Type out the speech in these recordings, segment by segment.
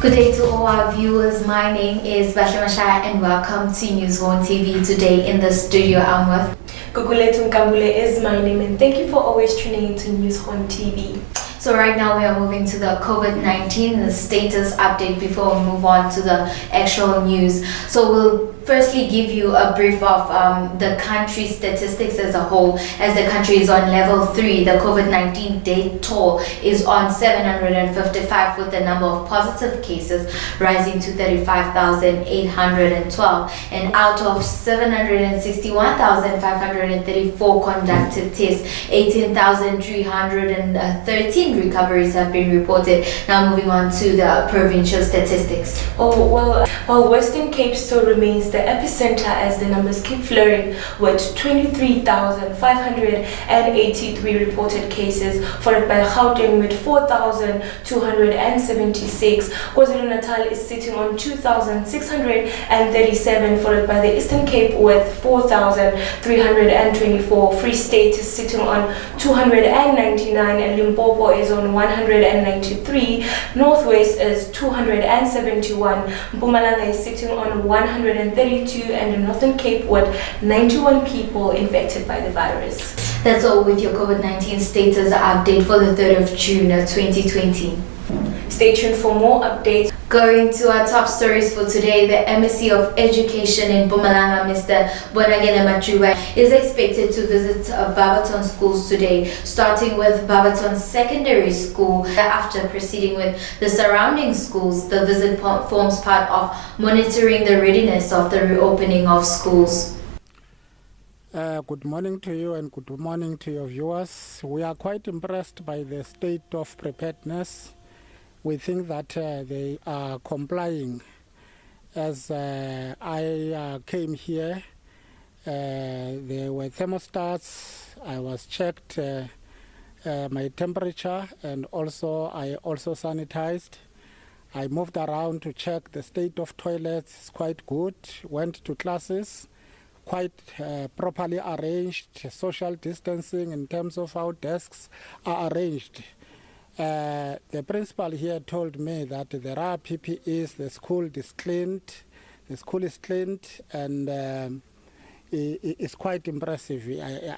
Good day to all our viewers. My name is Basha Mashaya and welcome to News One TV. Today in the studio I'm with Gugulethu Nkambule is my name, and thank you for always tuning into News One TV. So right now we are moving to the COVID-19, the status update before we move on to the actual news. So we'll firstly give you a brief of the country statistics as a whole. As the country is on level 3, the COVID-19 death toll is on 755 with the number of positive cases rising to 35,812. And out of 761,534 conducted tests, 18,313 recoveries have been reported. Now moving on to the provincial statistics. While Western Cape still remains the epicenter as the numbers keep flowing with 23,583 reported cases, followed by Gauteng with 4,276. KwaZulu-Natal is sitting on 2,637, followed by the Eastern Cape with 4,324. Free State is sitting on 299, and Limpopo is on 193. Northwest is 271. Mpumalanga is sitting on 132, and the Northern Cape with 91 people infected by the virus. That's all with your COVID-19 status update for the 3rd of June 2020. Stay tuned for more updates. Going to our top stories for today, the MSc of Education in Mpumalanga, Mr. Bonagele Machuwa, is expected to visit Barberton schools today, starting with Barberton Secondary School. After proceeding with the surrounding schools, the visit forms part of monitoring the readiness of the reopening of schools. Good morning to you and good morning to your viewers. We are quite impressed by the state of preparedness. We think that they are complying. As I came here, there were thermostats. I was checked my temperature, and I also sanitized. I moved around to check the state of toilets. It's quite good. Went to classes, quite properly arranged. Social distancing in terms of how desks are arranged. The principal here told me that there are PPEs, the school is cleaned, and it's quite impressive.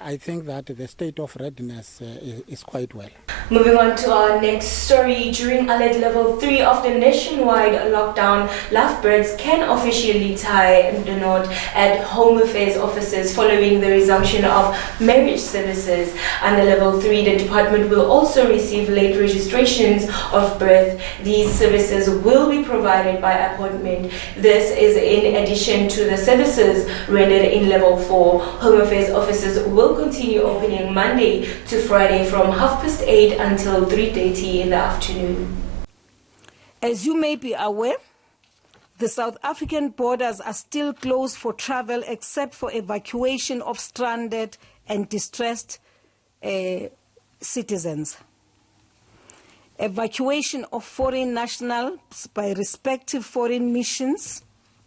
I think that the state of readiness is quite well. Moving on to our next story, during alert level 3 of the nationwide lockdown, lovebirds can officially tie the knot at Home Affairs offices following the resumption of marriage services. Under level 3, the department will also receive late registrations of birth. These services will be provided by appointment. This is in addition to the services rendered in level 4. Home Affairs offices will continue opening Monday to Friday from 8:30 until 3:30 in the afternoon. As you may be aware, the South African borders are still closed for travel except for evacuation of stranded and distressed citizens. Evacuation of foreign nationals by respective foreign missions,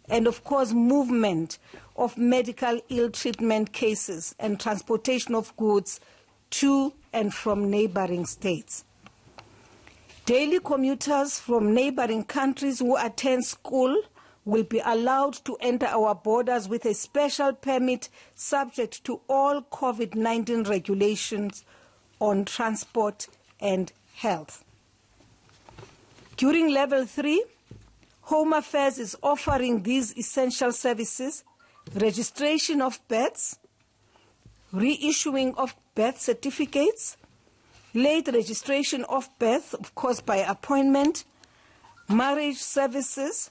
and of course movement of medical ill treatment cases and transportation of goods to and from neighboring states. Daily commuters from neighboring countries who attend school will be allowed to enter our borders with a special permit subject to all COVID-19 regulations on transport and health. During level 3, Home Affairs is offering these essential services: registration of births, reissuing of birth certificates, late registration of birth, of course by appointment, marriage services,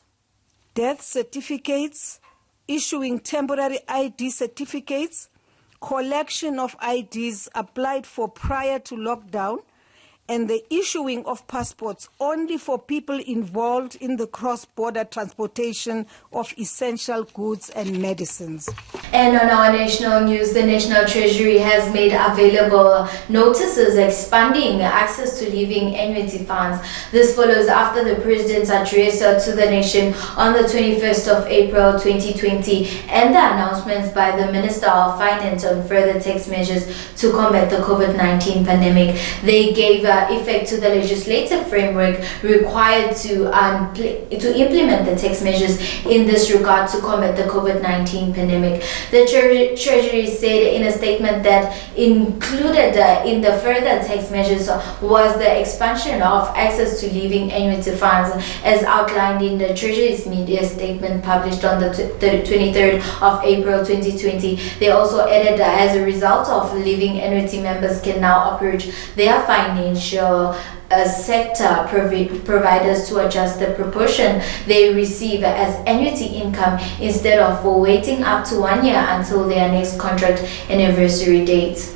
death certificates, issuing temporary ID certificates, collection of IDs applied for prior to lockdown, and the issuing of passports only for people involved in the cross-border transportation of essential goods and medicines. And on our national news, the National Treasury has made available notices expanding access to living annuity funds. This follows after the President's address to the nation on the 21st of April 2020 and the announcements by the Minister of Finance on further tax measures to combat the COVID-19 pandemic. They gave effect to the legislative framework required to implement the tax measures in this regard to combat the COVID-19 pandemic. The Treasury said in a statement that included in the further tax measures was the expansion of access to living annuity funds, as outlined in the Treasury's media statement published on the 23rd of April 2020. They also added that as a result of living annuity, members can now approach their financial sector providers to adjust the proportion they receive as annuity income instead of waiting up to 1 year until their next contract anniversary date.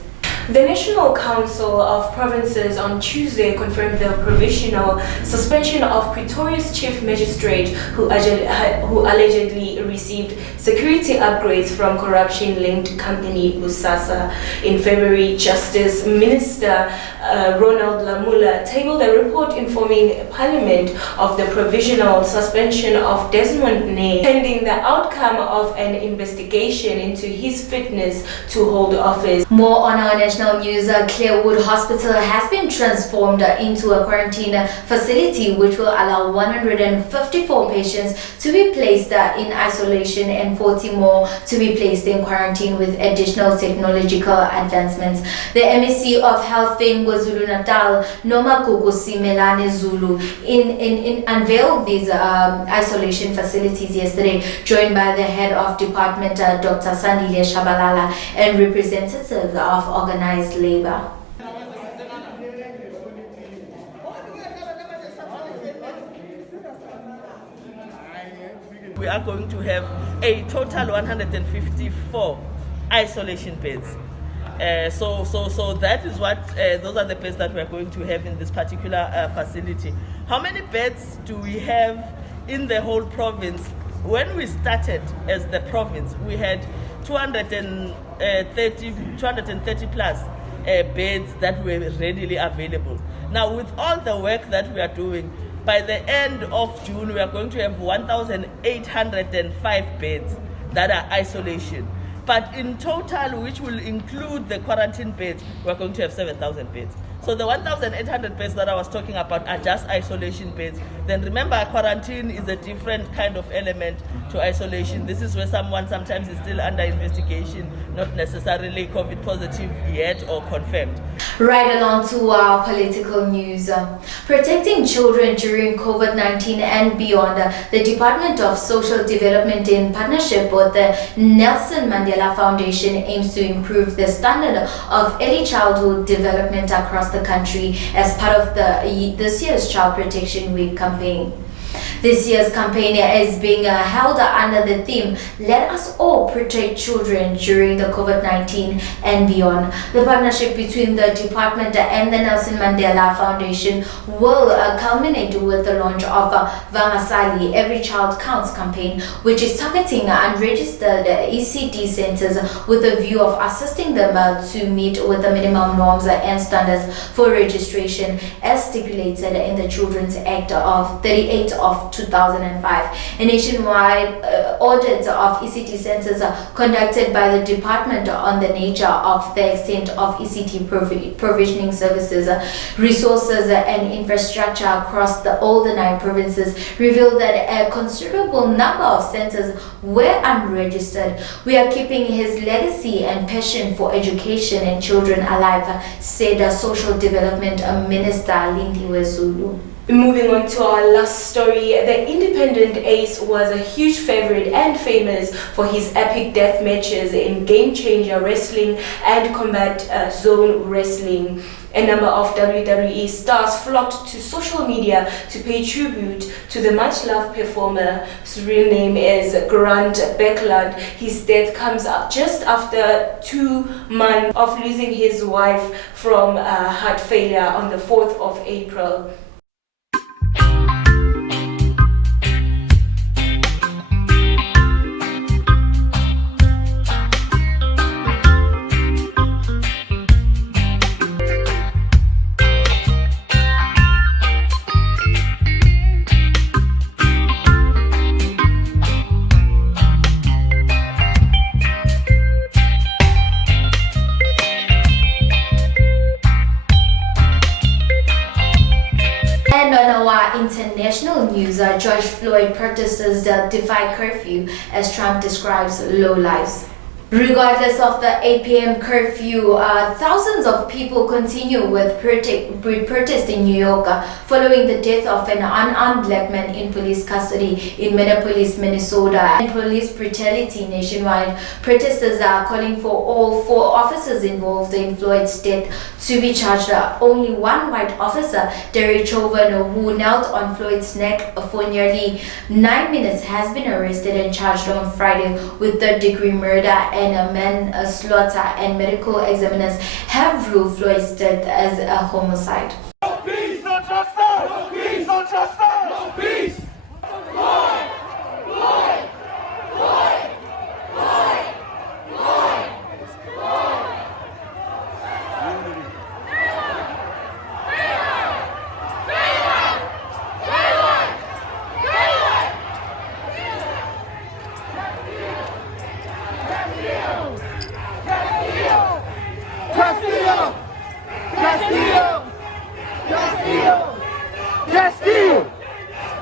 The National Council of Provinces on Tuesday confirmed the provisional suspension of Pretoria's chief magistrate who allegedly received security upgrades from corruption-linked company Busasa. In February, Justice Minister Ronald Lamula tabled a report informing Parliament of the provisional suspension of Desmond Nay, pending the outcome of an investigation into his fitness to hold office. More on our national news, Clearwood Hospital has been transformed into a quarantine facility which will allow 154 patients to be placed in isolation and 40 more to be placed in quarantine with additional technological advancements. The MEC of Health in KwaZulu-Natal, Nomagugu Simelane Zulu, unveiled these isolation facilities yesterday, joined by the head of department, Dr. Sandile Shabalala, and representatives of organized labor. We are going to have a total 154 isolation beds. So that is what those are the beds that we are going to have in this particular facility. How many beds do we have in the whole province? When we started as the province, we had 230 plus beds that were readily available. Now, with all the work that we are doing, by the end of June, we are going to have 1,805 beds that are isolation. But in total, which will include the quarantine beds, we're going to have 7,000 beds. So the 1,800 beds that I was talking about are just isolation beds. Then remember, quarantine is a different kind of element to isolation. This is where someone sometimes is still under investigation, not necessarily COVID positive yet or confirmed. Right along to our political news. Protecting children during COVID-19 and beyond, the Department of Social Development, in partnership with the Nelson Mandela Foundation, aims to improve the standard of early childhood development across the country as part of this year's Child Protection Week campaign. This year's campaign is being held under the theme, Let Us All Protect Children During the COVID-19 and Beyond. The partnership between the department and the Nelson Mandela Foundation will culminate with the launch of Vangasali Every Child Counts campaign, which is targeting unregistered ECD centers with a view of assisting them to meet with the minimum norms and standards for registration as stipulated in the Children's Act of 38 of 2005. A nationwide audit of ECT centers conducted by the department on the nature of the extent of ECT provisioning services, resources and infrastructure across all the 9 provinces revealed that a considerable number of centers were unregistered. We are keeping his legacy and passion for education and children alive, said Social Development Minister Lindiwe Zulu. Moving on to our last story, the independent ace was a huge favorite and famous for his epic death matches in Game Changer Wrestling and Combat Zone Wrestling. A number of WWE stars flocked to social media to pay tribute to the much-loved performer, whose real name is Grant Beckland. His death comes up just after 2 months of losing his wife from heart failure on the 4th of April. And on our international news, George Floyd protesters defy curfew as Trump describes low lives. Regardless of the 8 p.m. curfew, thousands of people continue with protest in New York following the death of an unarmed black man in police custody in Minneapolis, Minnesota, and police brutality nationwide. Protesters are calling for all 4 officers involved in Floyd's death to be charged. Only one white officer, Derek Chauvin, who knelt on Floyd's neck for nearly 9 minutes, has been arrested and charged on Friday with third-degree murder and a manslaughter, and medical examiners have ruled Floyd's death as a homicide. No peace, no justice! No peace, no justice! No peace! Floyd! Floyd! Floyd! Floyd! Floyd! Floyd! Castillo! Castillo! Castillo! Castillo!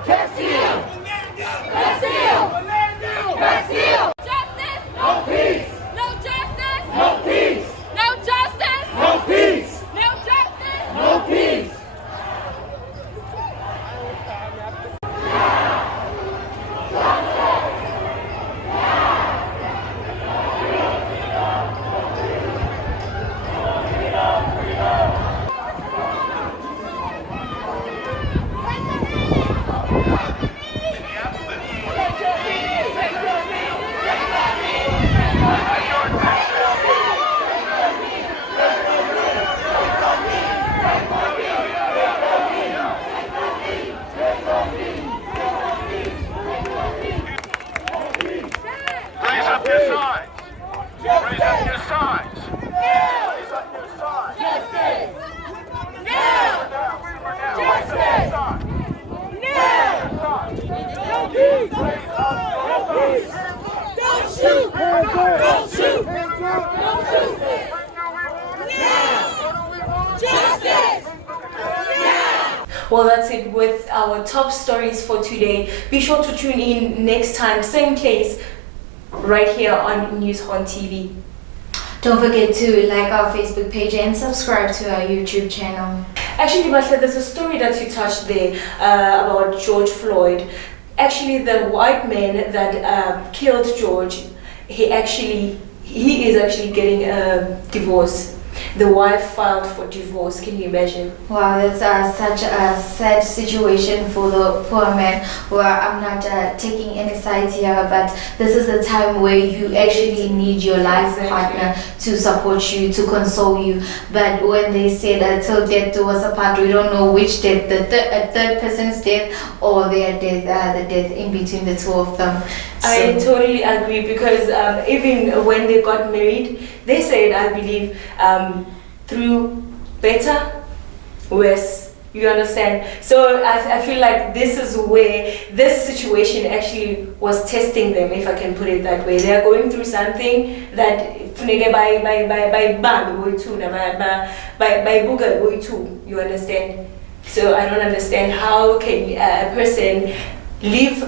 Castillo! Castillo! Castillo! Justice! No peace! No justice! No peace! No justice! No peace! No justice! No peace! Raise up your signs. Raise up your signs. Raise up your signs. Justice! Now. Raise up your signs. No peace! No peace! Don't shoot! Don't shoot! Don't shoot! Justice! Well, that's it with our top stories for today. Be sure to tune in next time, same place, right here on News Horn TV. Don't forget to like our Facebook page and subscribe to our YouTube channel. Actually, Basla, there's a story that you touched there about George Floyd. Actually, the white man that killed George, he is actually getting a divorce. The wife filed for divorce. Can you imagine? Wow, that's such a sad situation for the poor man. Well, I'm not taking any sides here, but this is a time where you actually need your life partner to support you, to console you. But when they say that till death do us apart, we don't know which death, a third person's death or their death, the death in between the two of them. I totally agree, because even when they got married, they said, I believe, through better, worse, you understand? So I feel like this is where this situation actually was testing them, if I can put it that way. They are going through something that you understand? So I don't understand how can a person leave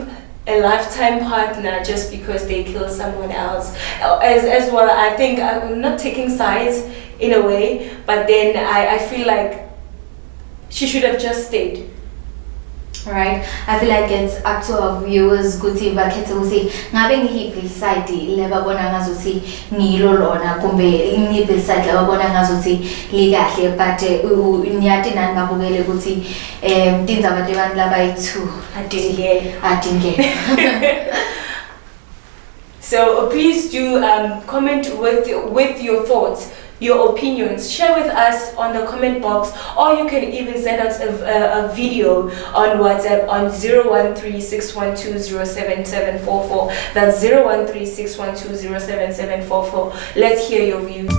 a lifetime partner just because they kill someone else. As well, I think I'm not taking sides in a way, but then I feel like she should have just stayed. Right, I feel like it's up to our viewers ukuthi bakhethe ukuthi ngabe ngiyiphi side lebabona ngazuthi ngilo lona kumbe ngiyiphi side lebabona ngazuthi likahle, but niyati nani babukele ukuthi tindzaba tebantu labayi-2 adingeke. So please do comment with your thoughts, your opinions. Share with us on the comment box, or you can even send us a video on WhatsApp on 013-612-07744. That's 013-612-07744. Let's hear your views.